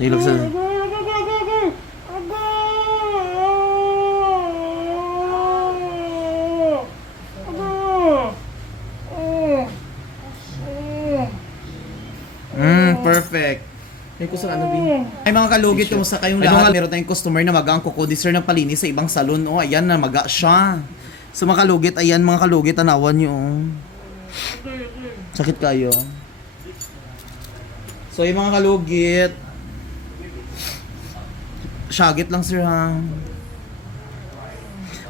Nilog sa... Mm, perfect. Ay, ano din. Ay, mga kalugit, kumusta kayong lahat? Meron tayong customer na maga ang kukudiser ng palinis sa ibang salon. Oh, ayan na, maga siya. So, mga kalugit, ayan, mga kalugit, tanawan nyo. oh. Sakit kayo. So, yung mga kalugit, Shagit lang, sir, ha?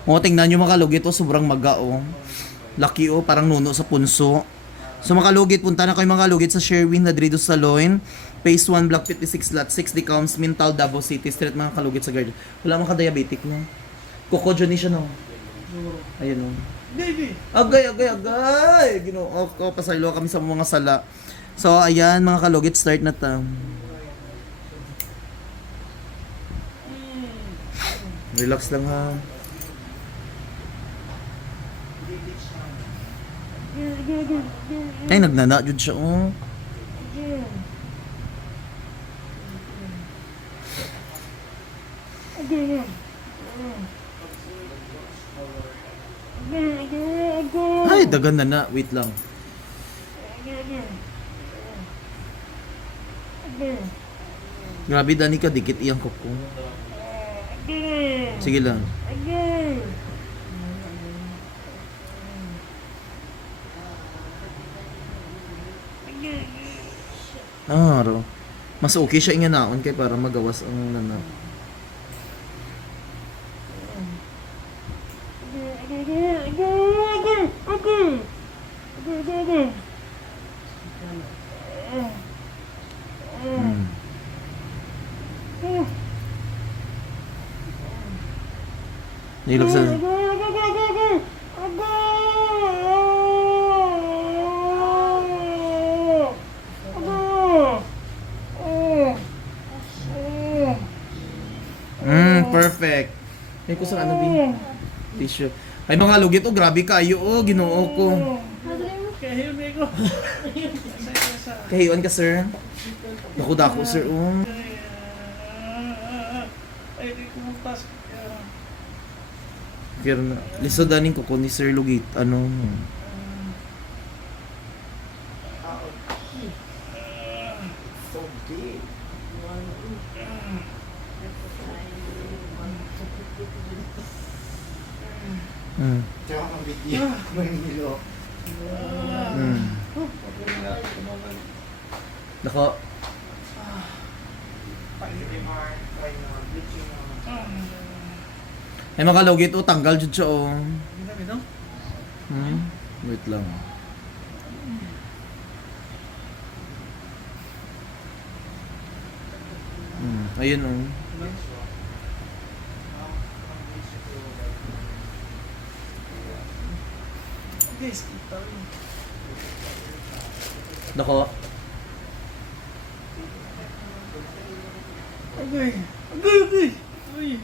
O, tingnan nyo mga kalugit, oh, sobrang maga, oh. Laki, oh, parang nuno sa punso. So, mga kalugit, punta na kayo mga kalugit sa Sherwin Ladrido Saloon. Phase 1, Block 56, Lot 6, Decoms, Mintal, Davao City. Street mga kalugit sa guard. Wala mga ka-diabetic, no? Coco ni siya, no? Ayun, no? Agay, agay, agay! Ginoo ko, pasaylo kami sa mga sala. So, ayan, mga kalugit, start na ta. Relax lang ha. Ay, nagnana jud siya oh. Ay, dagan na na. Wait lang. Grabe, Dani ka, dikit iyang kuko. Sige lang. Ah, ro. Mas okay siya inganaon kay para magawas ang nana. Hmm. Nilog sa... Mm, perfect. Ay, ko sa ano din? Tissue. Ay, mga lugit, oh, grabe kayo, oh, ginoo ko. Kahiyon ka, sir. Naku, dako, sir, oh. Ay, di kumuntas. Pero na, liso daning ko ni Sir Lugit, ano, mm, Tsaka ang video, Manilo. mm. Nako, Pag-remark, try na, bleaching na. Ay mga lugit, oh, tanggal jud siya, oh. No? Hmm? Wait lang. Hmm, ayun, oh. Guys, kita rin. Nako, Agay. Agay, agay. Uy.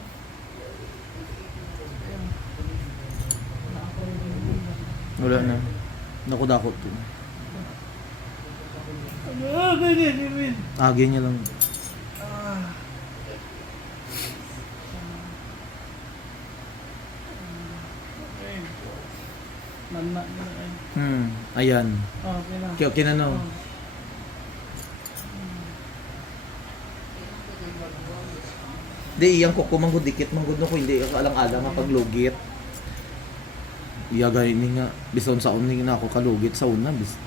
wala na. Agay, agay. Agi niya lang. Ah. Nana, nana. Hmm, ayan. Oh, okay na. Okay, okay na, no? Oh. Di, iyang kuko manggod dikit manggod no ko hindi ka alang-alang nga paglugit. Iya gani ni nga bison sa uning na ako kalugit sa una bis.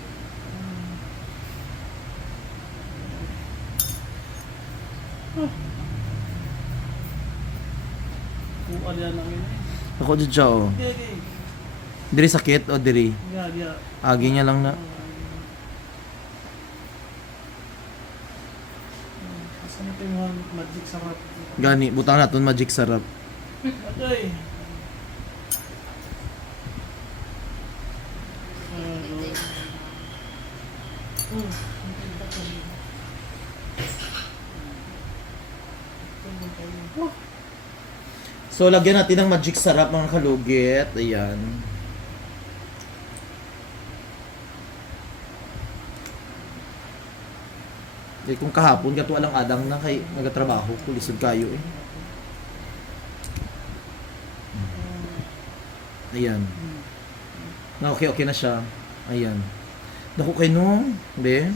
Kuha yan ang yun. Ako jud siya oh. Diri sakit o diri? Yeah, yeah. Agi niya lang na. Asa na tayo magic sarap. Gani, butang naton magic sarap. Agay. So lagyan natin ng magic sarap mga kalugit. Ayan. Kaya kung kahapon, gato alang adang na kay nagatrabaho, kulisod kayo eh. Ayan. Na okay, okay na siya. Ayan. Naku kay no, be.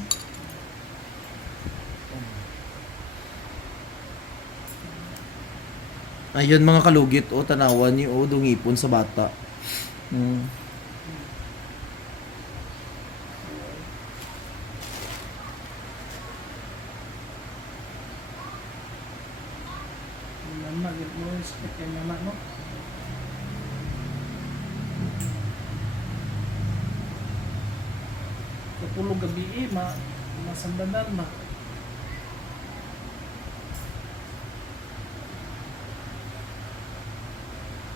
Ayun mga kalugit o tanawan ni o dungipon sa bata. Hmm. Mama, git mo yung sakit kay mama, no? Kapulog gabi eh, ma masandanan ma.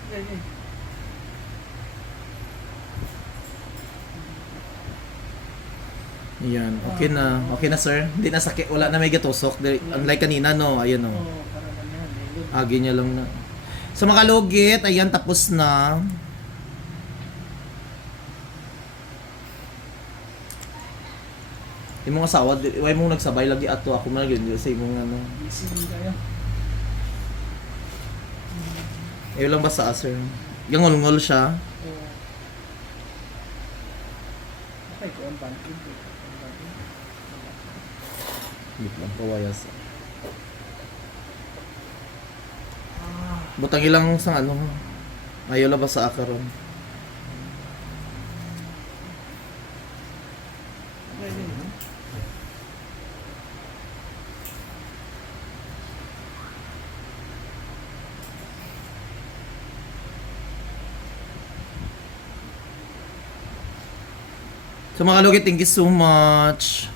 Yeah, yeah. Ayan, okay na. Okay na sir. Hindi na sakit. Wala na may gatusok. Unlike kanina no, ayun no. Oo, para ganyan. eh. Agi niya lang na. Sa mga kalugit, ayan tapos na. Yung mga asawa, di- mong nagsabay lagi ato ako man yun sa imong ano. Din kayo. Ayun lang basta sir. Yung ngol siya. Okay, kung ang banking. Wait lang, kawayas. Butang ilang sa ano. Ayaw lang ba sa akaron? yeah, yeah. So mga kalugit, thank you so much.